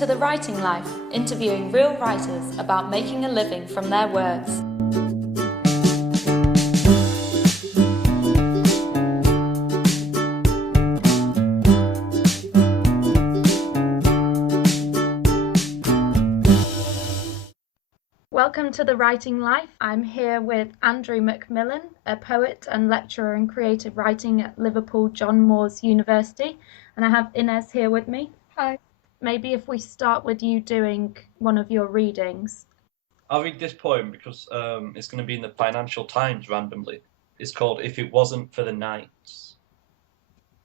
to The Writing Life, interviewing real writers about making a living from their words. Welcome to The Writing Life. I'm here with Andrew McMillan, a poet and lecturer in creative writing at Liverpool John Moores University, and I have Inez here with me. Hi. Maybe if we start with you doing one of your readings. I'll read this poem because it's going to be in the Financial Times randomly. It's called If It Wasn't for the Nights.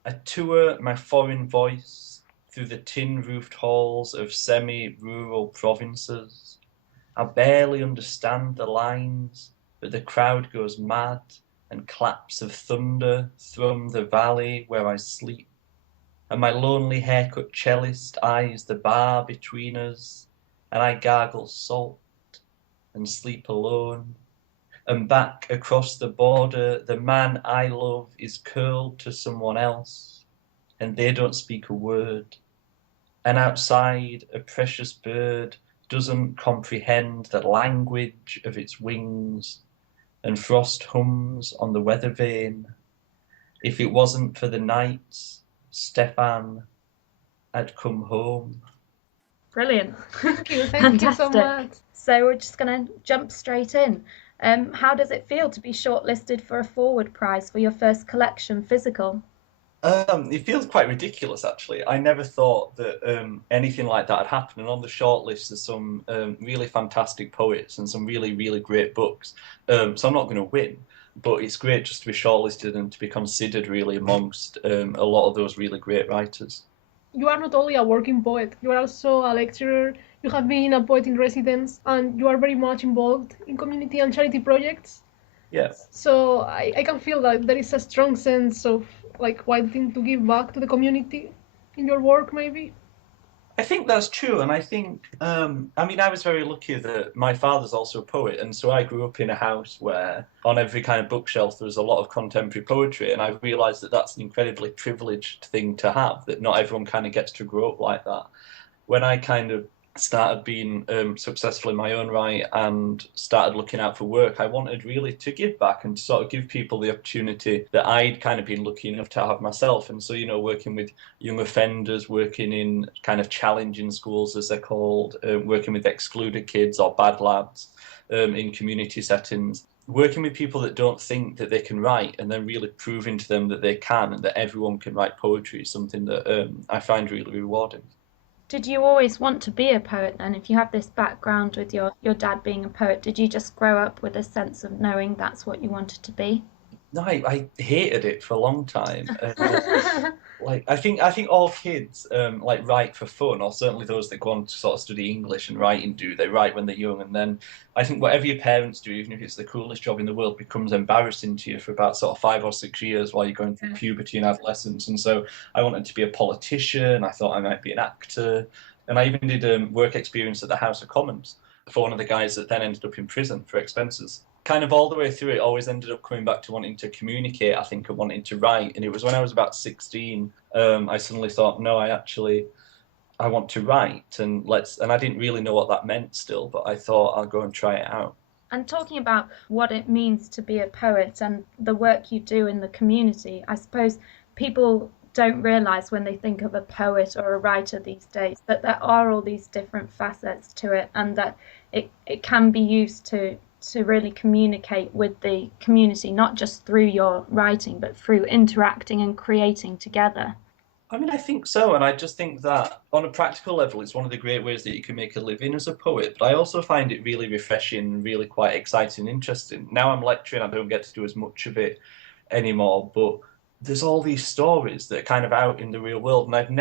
I tour my foreign voice through the tin-roofed halls of semi-rural provinces. I barely understand the lines, but the crowd goes mad and claps of thunder thrum the valley where I sleep. And my lonely haircut cellist eyes the bar between us, and I gargle salt and sleep alone. And back across the border, the man I love is curled to someone else, and they don't speak a word. And outside, a precious bird doesn't comprehend the language of its wings, and frost hums on the weather vane. If it wasn't for the nights, Stefan, I'd come home. Brilliant. Thank you so much. So we're just going to jump straight in. How does it feel to be shortlisted for a Forward Prize for your first collection, Physical? It feels quite ridiculous, actually. I never thought that anything like that had happened. And on the shortlist, there's some really fantastic poets and some really, really great books. So I'm not going to win, but it's great just to be shortlisted and to be considered really amongst a lot of those really great writers. You are not only a working poet, you are also a lecturer, you have been a poet in residence, and you are very much involved in community and charity projects. Yeah. So I can feel that there is a strong sense of wanting to give back to the community in your work, maybe. I think that's true, and I think, I was very lucky that my father's also a poet, and so I grew up in a house where on every kind of bookshelf there was a lot of contemporary poetry, and I realised that that's an incredibly privileged thing to have, that not everyone kind of gets to grow up like that. When I kind of started being successful in my own right and started looking out for work, I wanted really to give back and to sort of give people the opportunity that I'd kind of been lucky enough to have myself. And so, working with young offenders, working in kind of challenging schools, as they're called, working with excluded kids or bad lads in community settings, working with people that don't think that they can write and then really proving to them that they can and that everyone can write poetry is something that I find really rewarding. Did you always want to be a poet then? If you have this background with your dad being a poet, did you just grow up with a sense of knowing that's what you wanted to be? No, I hated it for a long time. I think all kids write for fun, or certainly those that go on to sort of study English and writing do. They write when they're young, and then I think whatever your parents do, even if it's the coolest job in the world, becomes embarrassing to you for about sort of 5 or 6 years while you're going through puberty and adolescence. And so I wanted to be a politician. I thought I might be an actor, and I even did work experience at the House of Commons for one of the guys that then ended up in prison for expenses. Kind of all the way through it, always ended up coming back to wanting to communicate, I think, and wanting to write. And it was when I was about 16, I suddenly thought, no, I want to write, and I didn't really know what that meant still, but I thought I'll go and try it out. And talking about what it means to be a poet and the work you do in the community, I suppose people don't realise when they think of a poet or a writer these days that there are all these different facets to it, and that it can be used to really communicate with the community, not just through your writing, but through interacting and creating together. I think so, and I just think that on a practical level, it's one of the great ways that you can make a living as a poet, but I also find it really refreshing and really quite exciting and interesting. Now I'm lecturing, I don't get to do as much of it anymore, but there's all these stories that are kind of out in the real world, and I've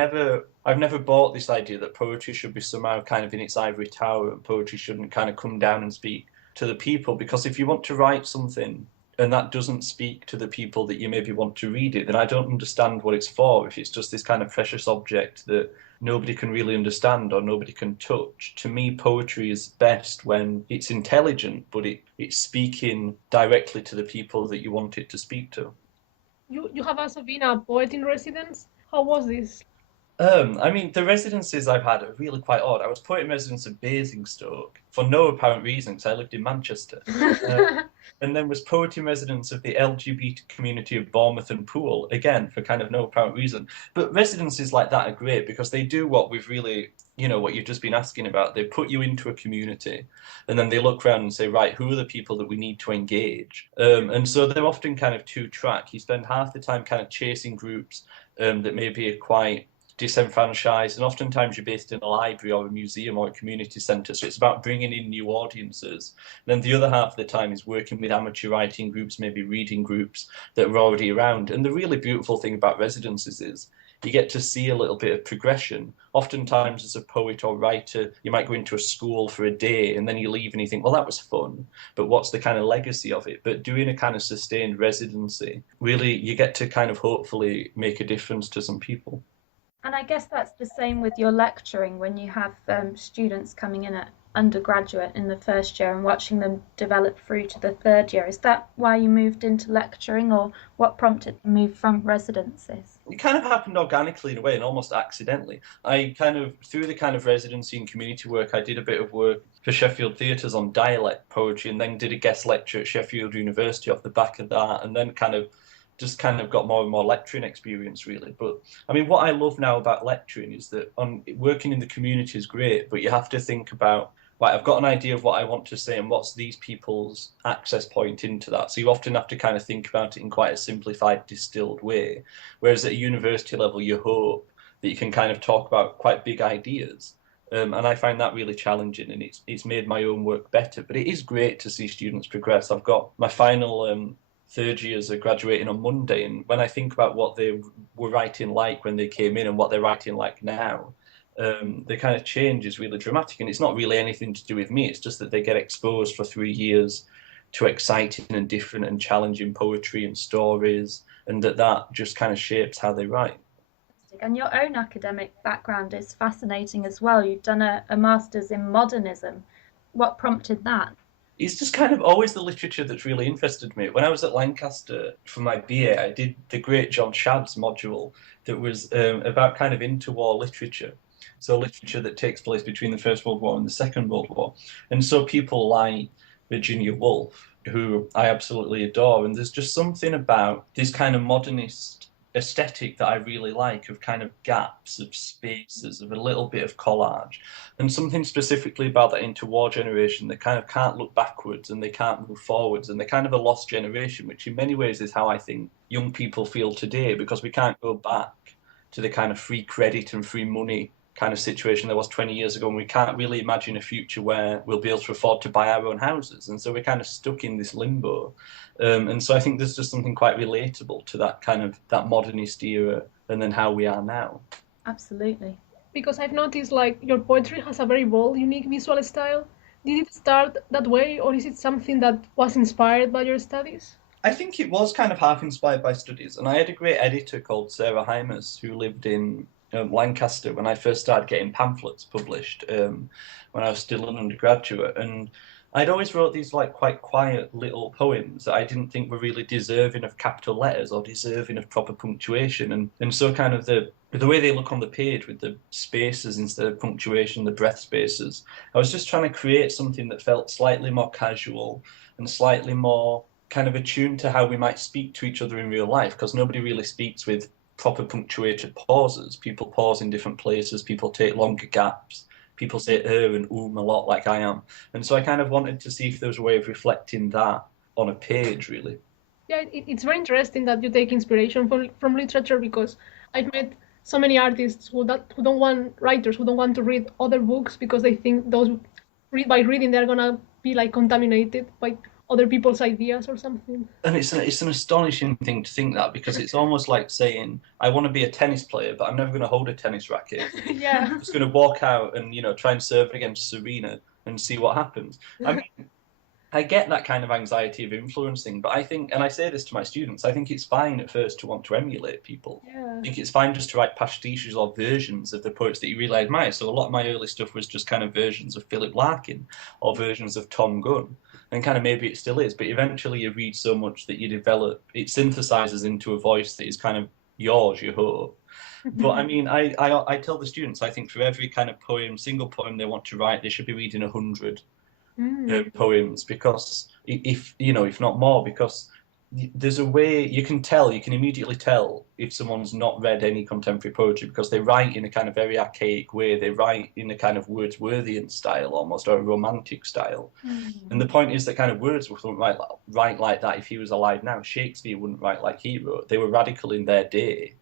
never bought this idea that poetry should be somehow kind of in its ivory tower and poetry shouldn't kind of come down and speak to the people, because if you want to write something and that doesn't speak to the people that you maybe want to read it, then I don't understand what it's for. If it's just this kind of precious object that nobody can really understand or nobody can touch. To me, poetry is best when it's intelligent, but it's speaking directly to the people that you want it to speak to. You have also been a poet in residence. How was this? I mean, the residencies I've had are really quite odd. I was put in residence at Basingstoke for no apparent reason because I lived in Manchester. Uh, and then was poet in residence of the LGBT community of Bournemouth and Poole, again, for kind of no apparent reason. But residencies like that are great because they do what we've really, what you've just been asking about. They put you into a community and then they look around and say, right, who are the people that we need to engage? And so they're often kind of two-track. You spend half the time kind of chasing groups that maybe are quite disenfranchised, and oftentimes you're based in a library or a museum or a community centre, so it's about bringing in new audiences. And then the other half of the time is working with amateur writing groups, maybe reading groups that are already around. And the really beautiful thing about residences is you get to see a little bit of progression. Oftentimes, as a poet or writer, you might go into a school for a day and then you leave and you think, well, that was fun, but what's the kind of legacy of it? But doing a kind of sustained residency, really, you get to kind of hopefully make a difference to some people. And I guess that's the same with your lecturing when you have students coming in at undergraduate in the first year and watching them develop through to the third year. Is that why you moved into lecturing, or what prompted the move from residencies? It kind of happened organically in a way and almost accidentally. I kind of, through the kind of residency and community work, I did a bit of work for Sheffield Theatres on dialect poetry and then did a guest lecture at Sheffield University off the back of that, and then kind of got more and more lecturing experience really. But I mean, what I love now about lecturing is that working in the community is great, but you have to think about, right, I've got an idea of what I want to say and what's these people's access point into that. So you often have to kind of think about it in quite a simplified, distilled way. Whereas at a university level, you hope that you can kind of talk about quite big ideas. And I find that really challenging, and it's made my own work better. But it is great to see students progress. I've got my final third years are graduating on Monday, and when I think about what they were writing like when they came in and what they're writing like now, the kind of change is really dramatic, and it's not really anything to do with me. It's just that they get exposed for 3 years to exciting and different and challenging poetry and stories, and that just kind of shapes how they write. And your own academic background is fascinating as well. You've done a master's in modernism. What prompted that? It's just kind of always the literature that's really interested me. When I was at Lancaster for my BA, I did the great John Shadd's module that was about kind of interwar literature. So literature that takes place between the First World War and the Second World War. And so people like Virginia Woolf, who I absolutely adore. And there's just something about this kind of modernist aesthetic that I really like, of kind of gaps, of spaces, of a little bit of collage, and something specifically about that interwar generation that kind of can't look backwards and they can't move forwards, and they're kind of a lost generation, which in many ways is how I think young people feel today, because we can't go back to the kind of free credit and free money kind of situation there was 20 years ago, and we can't really imagine a future where we'll be able to afford to buy our own houses, and so we're kind of stuck in this limbo. And so I think there's just something quite relatable to that kind of that modernist era and then how we are now. Absolutely. Because I've noticed like your poetry has a very bold, unique visual style. Did it start that way, or is it something that was inspired by your studies? I think it was kind of half inspired by studies, and I had a great editor called Sarah Hymas who lived in Lancaster when I first started getting pamphlets published when I was still an undergraduate, and I'd always wrote these like quite quiet little poems that I didn't think were really deserving of capital letters or deserving of proper punctuation, and so kind of the way they look on the page with the spaces instead of punctuation, the breath spaces, I was just trying to create something that felt slightly more casual and slightly more kind of attuned to how we might speak to each other in real life, because nobody really speaks with proper punctuated pauses. People pause in different places, people take longer gaps, people say and a lot like I am. And so I kind of wanted to see if there was a way of reflecting that on a page, really. Yeah, it's very interesting that you take inspiration from literature, because I've met so many artists who don't want writers who don't want to read other books because they think by reading they're gonna be like contaminated by other people's ideas or something. And it's an astonishing thing to think that, because it's almost like saying, I want to be a tennis player, but I'm never going to hold a tennis racket. Yeah. I'm just going to walk out and, try and serve against Serena and see what happens. I mean, I get that kind of anxiety of influencing, but I think, and I say this to my students, I think it's fine at first to want to emulate people. Yeah. I think it's fine just to write pastiches or versions of the poets that you really admire. So a lot of my early stuff was just kind of versions of Philip Larkin or versions of Tom Gunn. And kind of maybe it still is, but eventually you read so much that you develop, it synthesizes into a voice that is kind of yours, you hope. But I mean, I tell the students, I think for every kind of single poem they want to write, they should be reading 100 poems, because if not more, because there's a way you can immediately tell if someone's not read any contemporary poetry, because they write in a kind of very archaic way. They write in a kind of Wordsworthian style almost, or a romantic style. And the point is that kind of Wordsworth wouldn't write like that if he was alive now. Shakespeare wouldn't write like he wrote. They were radical in their day.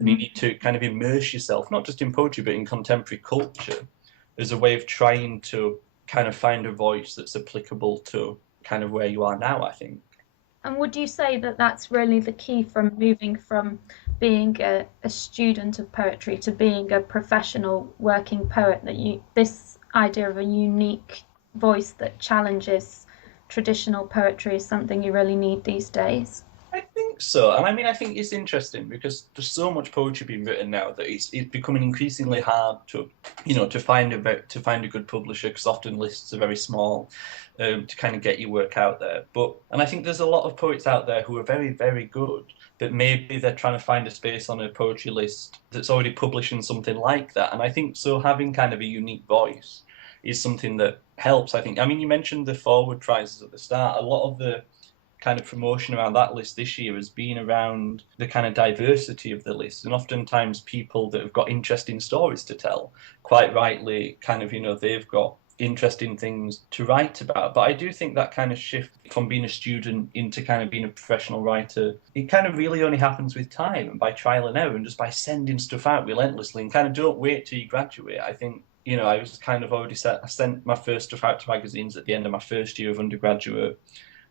And you need to kind of immerse yourself, not just in poetry, but in contemporary culture, as a way of trying to kind of find a voice that's applicable to kind of where you are now, I think. And would you say that that's really the key from moving from being a student of poetry to being a professional working poet, that this idea of a unique voice that challenges traditional poetry is something you really need these days? I think so. And I mean, I think it's interesting because there's so much poetry being written now that it's becoming increasingly hard to find a good publisher, because often lists are very small, to kind of get your work out there. And I think there's a lot of poets out there who are very, very good, but maybe they're trying to find a space on a poetry list that's already publishing something like that. And I think so having kind of a unique voice is something that helps, I think. I mean, you mentioned the forward prizes at the start. A lot of the kind of promotion around that list this year has been around the kind of diversity of the list, and oftentimes people that have got interesting stories to tell, quite rightly, kind of, they've got interesting things to write about. But I do think that kind of shift from being a student into kind of being a professional writer, it kind of really only happens with time and by trial and error, and just by sending stuff out relentlessly, and kind of don't wait till you graduate. I think, I was kind of already set. I sent my first stuff out to magazines at the end of my first year of undergraduate,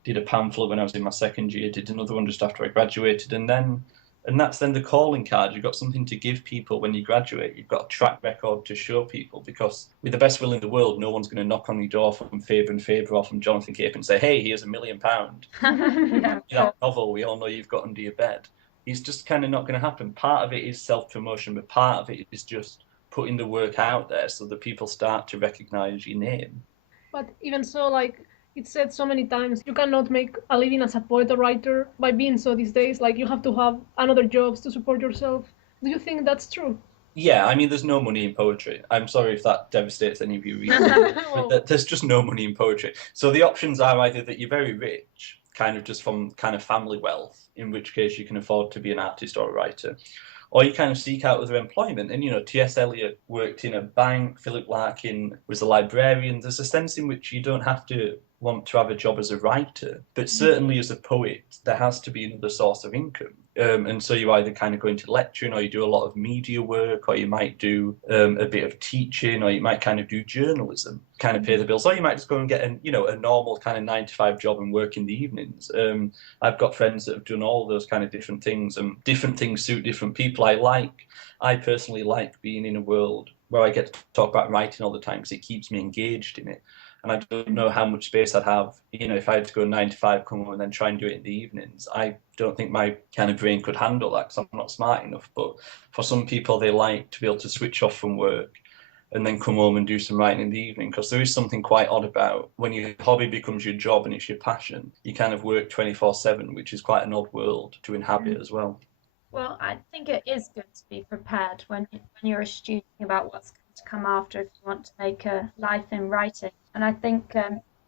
did a pamphlet when I was in my second year, did another one just after I graduated, and that's then the calling card. You've got something to give people when you graduate. You've got a track record to show people, because with the best will in the world, no one's going to knock on your door from Faber and Faber or from Jonathan Cape and say, hey, here's £1 million. That novel we all know you've got under your bed. It's just kind of not going to happen. Part of it is self-promotion, but part of it is just putting the work out there so that people start to recognise your name. But even so, it's said so many times, you cannot make a living as a poet or writer by being so these days. You have to have another jobs to support yourself. Do you think that's true? Yeah, I mean, there's no money in poetry. I'm sorry if that devastates any of you readers, but there's just no money in poetry. So the options are either that you're very rich, kind of just from kind of family wealth, in which case you can afford to be an artist or a writer, or you kind of seek out other employment. And, T.S. Eliot worked in a bank, Philip Larkin was a librarian. There's a sense in which you don't have to want to have a job as a writer, but certainly as a poet, there has to be another source of income. And so you either kind of go into lecturing, or you do a lot of media work, or you might do a bit of teaching, or you might kind of do journalism, kind of pay the bills, or you might just go and get a normal kind of 9-to-5 job and work in the evenings. I've got friends that have done all those kind of different things, and different things suit different people. I personally like being in a world where I get to talk about writing all the time, because it keeps me engaged in it. And I don't know how much space I'd have, if I had to go 9-to-5, come home and then try and do it in the evenings. I don't think my kind of brain could handle that, because I'm not smart enough. But for some people, they like to be able to switch off from work and then come home and do some writing in the evening, because there is something quite odd about when your hobby becomes your job and it's your passion. You kind of work 24/7, which is quite an odd world to inhabit as well. Well, I think it is good to be prepared when you're a student about what's going to come after, if you want to make a life in writing. And I think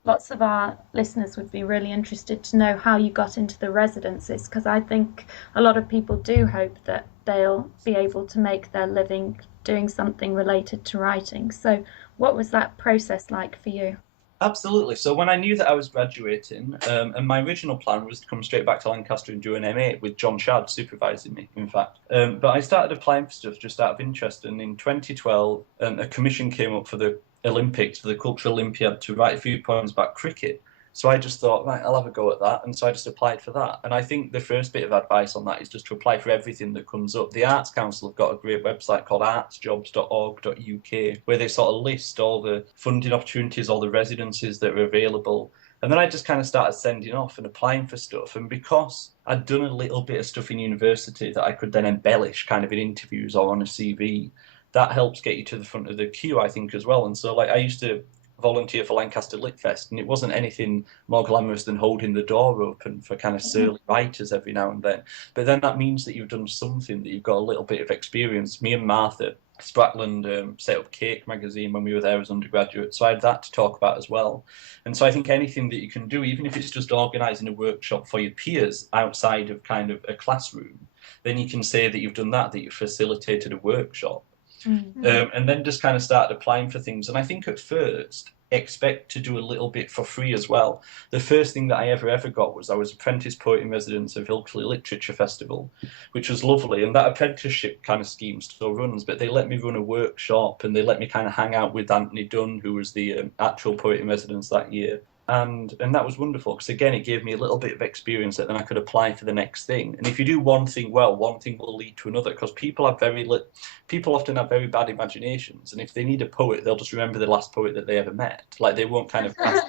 lots of our listeners would be really interested to know how you got into the residencies, because I think a lot of people do hope that they'll be able to make their living doing something related to writing. So what was that process like for you? Absolutely. So when I knew that I was graduating, and my original plan was to come straight back to Lancaster and do an MA with John Shadd supervising me, in fact. But I started applying for stuff just out of interest, and in 2012, a commission came up for the Olympics, for the Cultural Olympiad, to write a few poems about cricket. So I just thought, right, I'll have a go at that. And so I just applied for that. And I think the first bit of advice on that is just to apply for everything that comes up. The Arts Council have got a great website called artsjobs.org.uk, where they sort of list all the funding opportunities, all the residencies that are available. And then I just kind of started sending off and applying for stuff. And because I'd done a little bit of stuff in university that I could then embellish kind of in interviews or on a CV, that helps get you to the front of the queue, I think, as well. And so I used to volunteer for Lancaster Lit Fest, and it wasn't anything more glamorous than holding the door open for kind of surly writers every now and then. But then that means that you've done something, that you've got a little bit of experience. Me and Martha Spratland set up Cake magazine when we were there as undergraduates, so I had that to talk about as well. And so I think anything that you can do, even if it's just organising a workshop for your peers outside of kind of a classroom, then you can say that you've done that you've facilitated a workshop. And then just kind of started applying for things. And I think at first, expect to do a little bit for free as well. The first thing that I ever got was I was apprentice poet in residence of Ilkley Literature Festival, which was lovely. And that apprenticeship kind of scheme still runs, but they let me run a workshop and they let me kind of hang out with Anthony Dunn, who was the actual poet in residence that year. And that was wonderful because, again, it gave me a little bit of experience that then I could apply for the next thing. And if you do one thing well, one thing will lead to another, because people often have very bad imaginations. And if they need a poet, they'll just remember the last poet that they ever met. Like, they won't kind of ask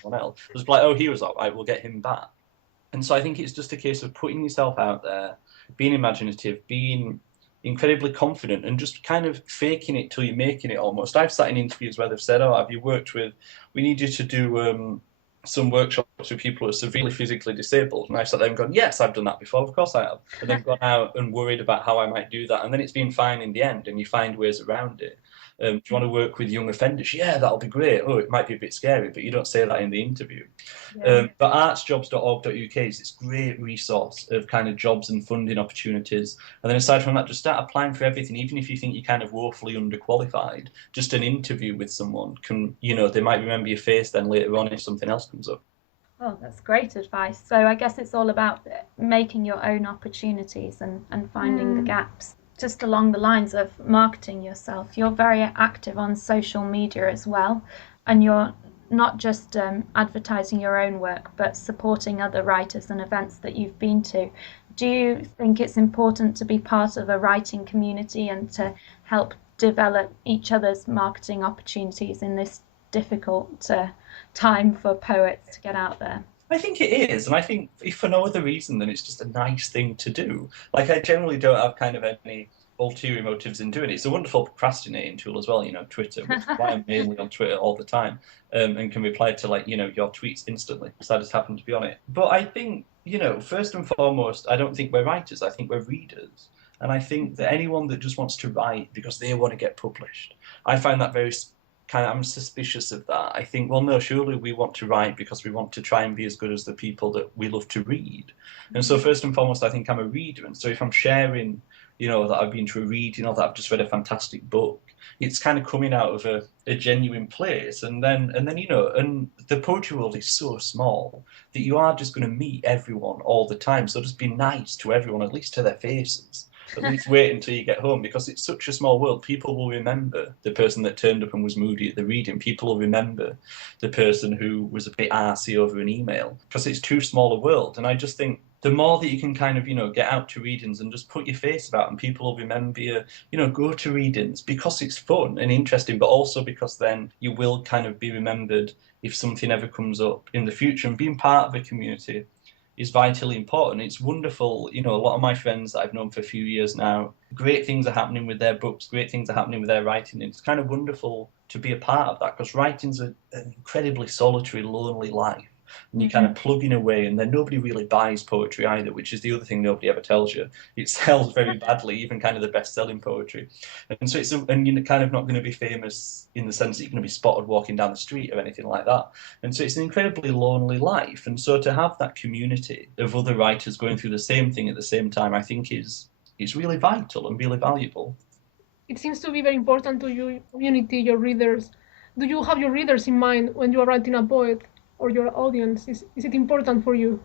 someone else. It's like, oh, he was all right, we'll get him back. And so I think it's just a case of putting yourself out there, being imaginative, being incredibly confident, and just kind of faking it till you're making it almost. I've sat in interviews where they've said, oh, have you worked with, we need you to do some workshops with people who are severely physically disabled. And I've sat there and gone, yes, I've done that before, of course I have. And then gone out and worried about how I might do that. And then it's been fine in the end, and you find ways around it. Do you want to work with young offenders? Yeah, that'll be great. Oh, it might be a bit scary, but you don't say that in the interview. Yeah. But artsjobs.org.uk is this great resource of kind of jobs and funding opportunities. And then aside from that, just start applying for everything, even if you think you're kind of woefully underqualified. Just an interview with someone can, they might remember your face then later on if something else comes up. Oh, that's great advice. So I guess it's all about making your own opportunities and finding the gaps. Just along the lines of marketing yourself, you're very active on social media as well, and you're not just advertising your own work, but supporting other writers and events that you've been to. Do you think it's important to be part of a writing community and to help develop each other's marketing opportunities in this difficult time for poets to get out there? I think it is, and I think if for no other reason than it's just a nice thing to do. Like, I generally don't have kind of any ulterior motives in doing it. It's a wonderful procrastinating tool as well, Twitter, which is why I'm mainly on Twitter all the time, and can reply to, your tweets instantly, because I just happen to be on it. But I think, first and foremost, I don't think we're writers, I think we're readers. And I think that anyone that just wants to write because they want to get published, I find that I'm suspicious of that. I think, well, no, surely we want to write because we want to try and be as good as the people that we love to read. And so first and foremost, I think I'm a reader. And so if I'm sharing, that I've been to a reading or that I've just read a fantastic book, it's kind of coming out of a genuine place. And then, and the poetry world is so small that you are just going to meet everyone all the time. So just be nice to everyone, at least to their faces. At least wait until you get home, because it's such a small world. People will remember the person that turned up and was moody at the reading. People will remember the person who was a bit arsey over an email, because it's too small a world. And I just think the more that you can kind of, get out to readings and just put your face about, and people will remember you, go to readings because it's fun and interesting, but also because then you will kind of be remembered if something ever comes up in the future. And being part of a community is vitally important. It's wonderful. A lot of my friends that I've known for a few years now, great things are happening with their books, great things are happening with their writing. It's kind of wonderful to be a part of that, because writing's an incredibly solitary, lonely life. And you're kind of plugging away, and then nobody really buys poetry either, which is the other thing nobody ever tells you. It sells very badly, even kind of the best-selling poetry. And so and you're kind of not going to be famous in the sense that you're going to be spotted walking down the street or anything like that. And so it's an incredibly lonely life. And so to have that community of other writers going through the same thing at the same time, I think is really vital and really valuable. It seems to be very important to your community, your readers. Do you have your readers in mind when you are writing a poet? Or your audience? Is it important for you?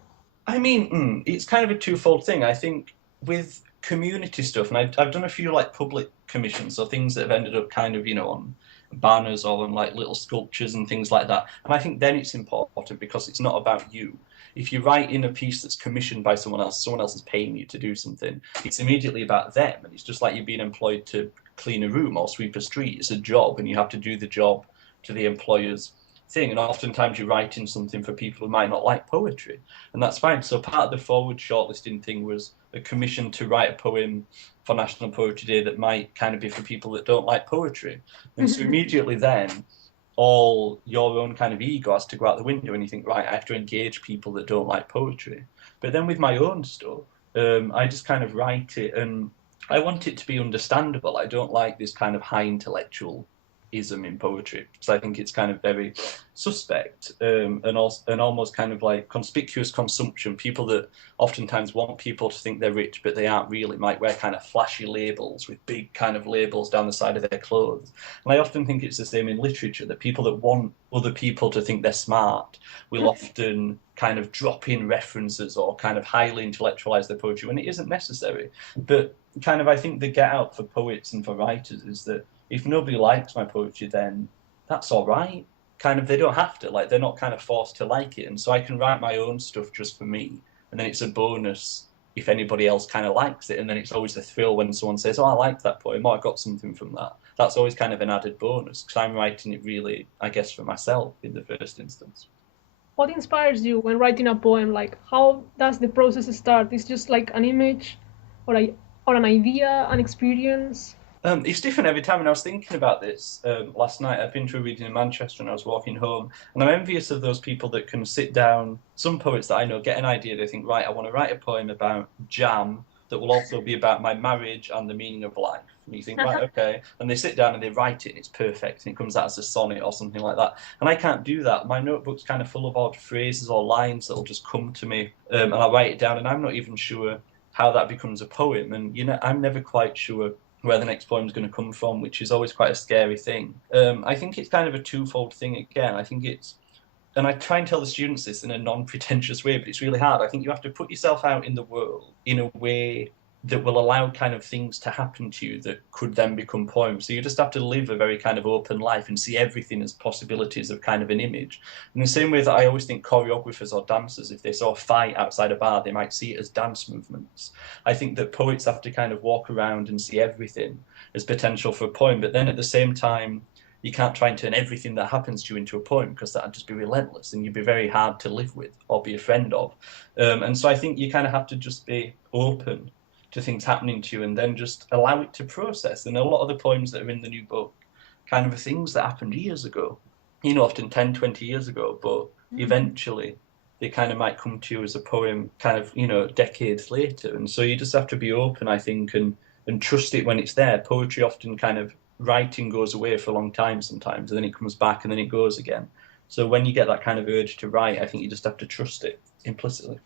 I mean, it's kind of a twofold thing. I think with community stuff, and I've done a few public commissions, so things that have ended up kind of, on banners or on little sculptures and things like that. And I think then it's important because it's not about you. If you write in a piece that's commissioned by someone else is paying you to do something, it's immediately about them. And it's just like you're being employed to clean a room or sweep a street. It's a job, and you have to do the job to the employer's thing. And oftentimes you're writing something for people who might not like poetry, and that's fine. So part of the forward shortlisting thing was a commission to write a poem for National Poetry Day that might kind of be for people that don't like poetry. And so immediately then all your own kind of ego has to go out the window, and you think, right, I have to engage people that don't like poetry. But then with my own stuff, I just kind of write it, and I want it to be understandable. I don't like this kind of high intellectualism in poetry, so I think it's kind of very suspect, and almost kind of like conspicuous consumption. People that oftentimes want people to think they're rich, but they aren't really, might wear kind of flashy labels with big kind of labels down the side of their clothes. And I often think it's the same in literature, that people that want other people to think they're smart will often kind of drop in references or kind of highly intellectualize their poetry when it isn't necessary. But kind of, I think the get out for poets and for writers is that if nobody likes my poetry, then that's all right. Kind of, they don't have to, like, they're not kind of forced to like it. And so I can write my own stuff just for me. And then it's a bonus if anybody else kind of likes it. And then it's always a thrill when someone says, oh, I like that poem, or I got something from that. That's always kind of an added bonus, because I'm writing it really, I guess, for myself in the first instance. What inspires you when writing a poem? Like, how does the process start? It's just like an image or an idea, an experience? It's different every time, and I was thinking about this last night. I've been to a reading in Manchester and I was walking home, and I'm envious of those people that can sit down, some poets that I know get an idea, they think, right, I want to write a poem about jam that will also be about my marriage and the meaning of life. And you think, right, okay, and they sit down and they write it and it's perfect and it comes out as a sonnet or something like that. And I can't do that. My notebook's kind of full of odd phrases or lines that'll just come to me, and I'll write it down, and I'm not even sure how that becomes a poem. And, you know, I'm never quite sure where the next poem is going to come from, which is always quite a scary thing. I think it's kind of a twofold thing again. I think it's, and I try and tell the students this in a non-pretentious way, but it's really hard. I think you have to put yourself out in the world in a way that will allow kind of things to happen to you that could then become poems. So you just have to live a very kind of open life and see everything as possibilities of kind of an image. In the same way that I always think choreographers or dancers, if they saw a fight outside a bar, they might see it as dance movements. I think that poets have to kind of walk around and see everything as potential for a poem, but then at the same time, you can't try and turn everything that happens to you into a poem, because that'd just be relentless and you'd be very hard to live with or be a friend of. And so I think you kind of have to just be open to things happening to you and then just allow it to process. And a lot of the poems that are in the new book kind of are things that happened years ago, you know, often 10, 20 years ago, but eventually they kind of might come to you as a poem kind of, you know, decades later. And so you just have to be open, I think, and trust it when it's there. Poetry often kind of, writing goes away for a long time sometimes, and then it comes back and then it goes again. So when you get that kind of urge to write, I think you just have to trust it implicitly.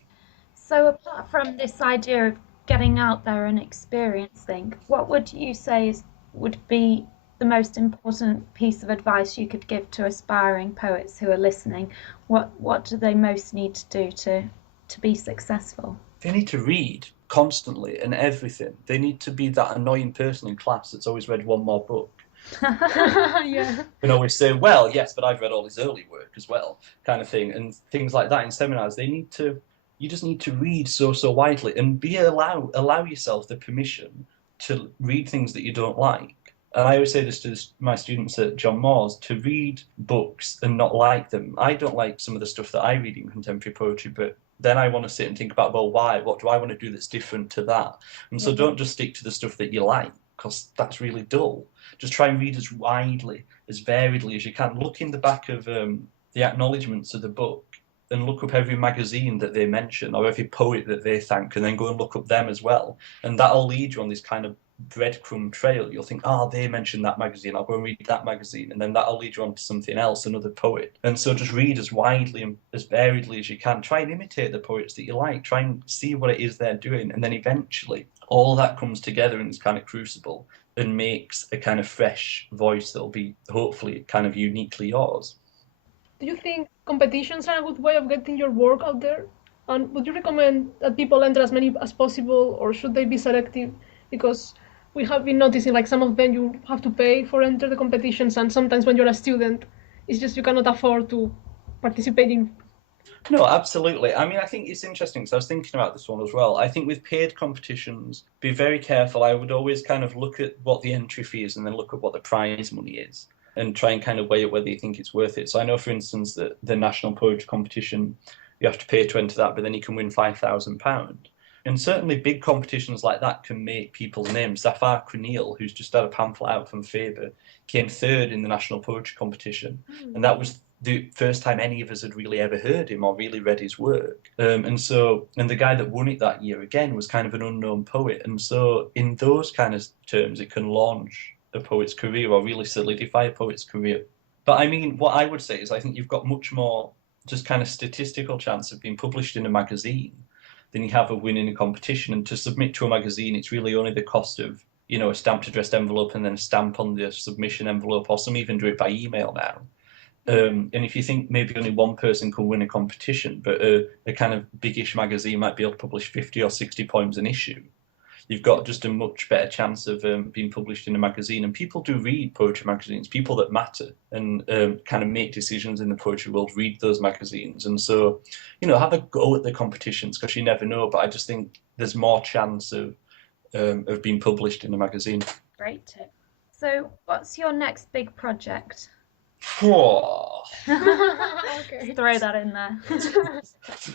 So apart from this idea of getting out there and experiencing, what would you say would be the most important piece of advice you could give to aspiring poets who are listening? What do they most need to do to be successful? They need to read constantly and everything. They need to be that annoying person in class that's always read one more book. Yeah. And always say, well, yes, but I've read all his early work as well, kind of thing. And things like that in seminars. You just need to read so widely and allow yourself the permission to read things that you don't like. And I always say this to my students at John Moores, to read books and not like them. I don't like some of the stuff that I read in contemporary poetry, but then I want to sit and think about, well, why? What do I want to do that's different to that? And so don't just stick to the stuff that you like, because that's really dull. Just try and read as widely, as variedly as you can. Look in the back of the acknowledgements of the book and look up every magazine that they mention or every poet that they thank, and then go and look up them as well. And that'll lead you on this kind of breadcrumb trail. You'll think, oh, they mentioned that magazine, I'll go and read that magazine, and then that'll lead you on to something else, another poet. And so just read as widely and as variedly as you can. Try and imitate the poets that you like. Try and see what it is they're doing, and then eventually all that comes together in this kind of crucible and makes a kind of fresh voice that'll be hopefully kind of uniquely yours. Do you think competitions are a good way of getting your work out there? And would you recommend that people enter as many as possible, or should they be selective? Because we have been noticing, like, some of them you have to pay for enter the competitions, and sometimes when you're a student, it's just you cannot afford to participate in. No, absolutely. I mean, I think it's interesting, because I was thinking about this one as well. I think with paid competitions, be very careful. I would always kind of look at what the entry fee is and then look at what the prize money is and try and kind of weigh it whether you think it's worth it. So I know, for instance, that the National Poetry Competition, you have to pay to enter that, but then you can win £5,000. And certainly big competitions like that can make people's names. Zafar Creneel, who's just had a pamphlet out from Faber, came third in the national poetry competition. And that was the first time any of us had really ever heard him or really read his work. And the guy that won it that year again was kind of an unknown poet. And so in those kind of terms, it can launch a poet's career or really solidify a poet's career. But I mean, what I would say is I think you've got much more just kind of statistical chance of being published in a magazine than you have of winning a competition. And to submit to a magazine, it's really only the cost of, you know, a stamped addressed envelope and then a stamp on the submission envelope, or some even do it by email now. And if you think maybe only one person can win a competition, but a kind of biggish magazine might be able to publish 50 or 60 poems an issue, you've got just a much better chance of being published in a magazine. And people do read poetry magazines. People that matter and kind of make decisions in the poetry world read those magazines. And so, you know, have a go at the competitions, because you never know. But I just think there's more chance of being published in a magazine. Great tip. So what's your next big project? Okay. Throw that in there.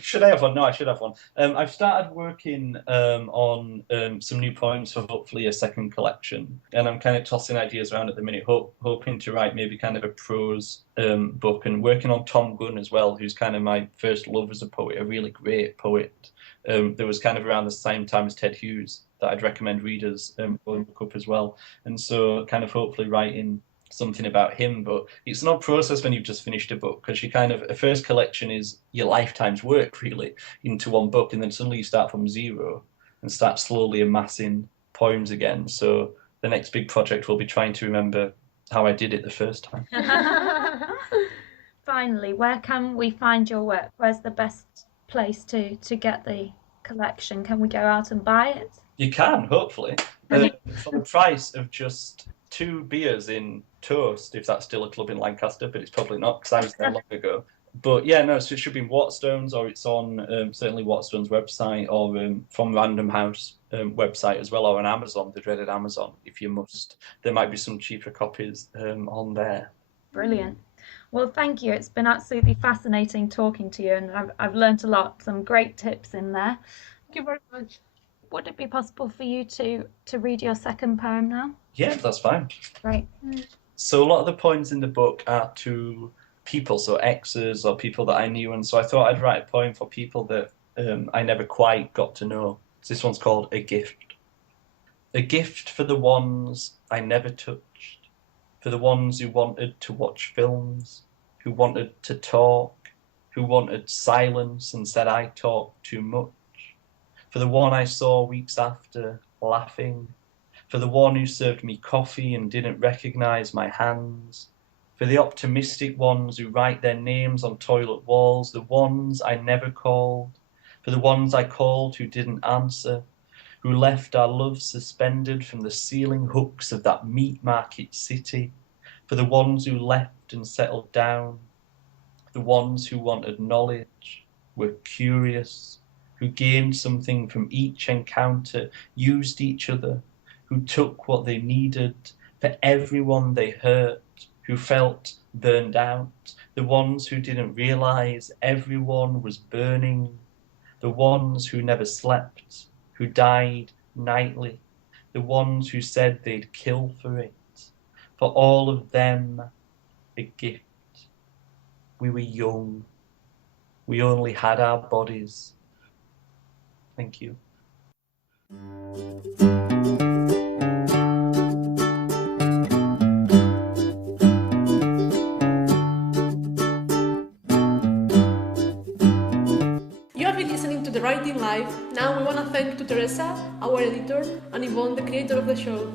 Should I have one? No, I should have one. I've started working on some new poems for hopefully a second collection, and I'm kind of tossing ideas around at the minute, hoping to write maybe kind of a prose book, and working on Tom Gunn as well, who's kind of my first love as a poet, a really great poet. There was kind of around the same time as Ted Hughes that I'd recommend readers look up as well, and so kind of hopefully writing something about him. But it's an odd process when you've just finished a book, because you kind of, a first collection is your lifetime's work really into one book, and then suddenly you start from zero and start slowly amassing poems again. So the next big project will be trying to remember how I did it the first time. Finally, where can we find your work? Where's the best place to get the collection? Can we go out and buy it? You can, hopefully, for the price of just 2 beers in Toast, if that's still a club in Lancaster, but it's probably not, because I was there long ago. But yeah, no, so it should be in Waterstones, or it's on certainly Waterstones' website, or from Random House website as well, or on Amazon, the dreaded Amazon, if you must. There might be some cheaper copies on there. Brilliant. Well, thank you. It's been absolutely fascinating talking to you, and I've learnt a lot, some great tips in there. Thank you very much. Would it be possible for you to read your second poem now? Yeah, that's fine. Great. So a lot of the poems in the book are to people, so exes or people that I knew, and so I thought I'd write a poem for people that I never quite got to know. So this one's called A Gift. A gift for the ones I never touched, for the ones who wanted to watch films, who wanted to talk, who wanted silence and said I talk too much, for the one I saw weeks after, laughing, for the one who served me coffee and didn't recognize my hands, for the optimistic ones who write their names on toilet walls, the ones I never called, for the ones I called who didn't answer, who left our love suspended from the ceiling hooks of that meat market city, for the ones who left and settled down, the ones who wanted knowledge, were curious, who gained something from each encounter, used each other, who took what they needed, for everyone they hurt, who felt burned out, the ones who didn't realize everyone was burning, the ones who never slept, who died nightly, the ones who said they'd kill for it, for all of them a gift. We were young, we only had our bodies. Thank you. You have been listening to The Writing Live. Now we want to thank to Teresa, our editor, and Yvonne, the creator of the show.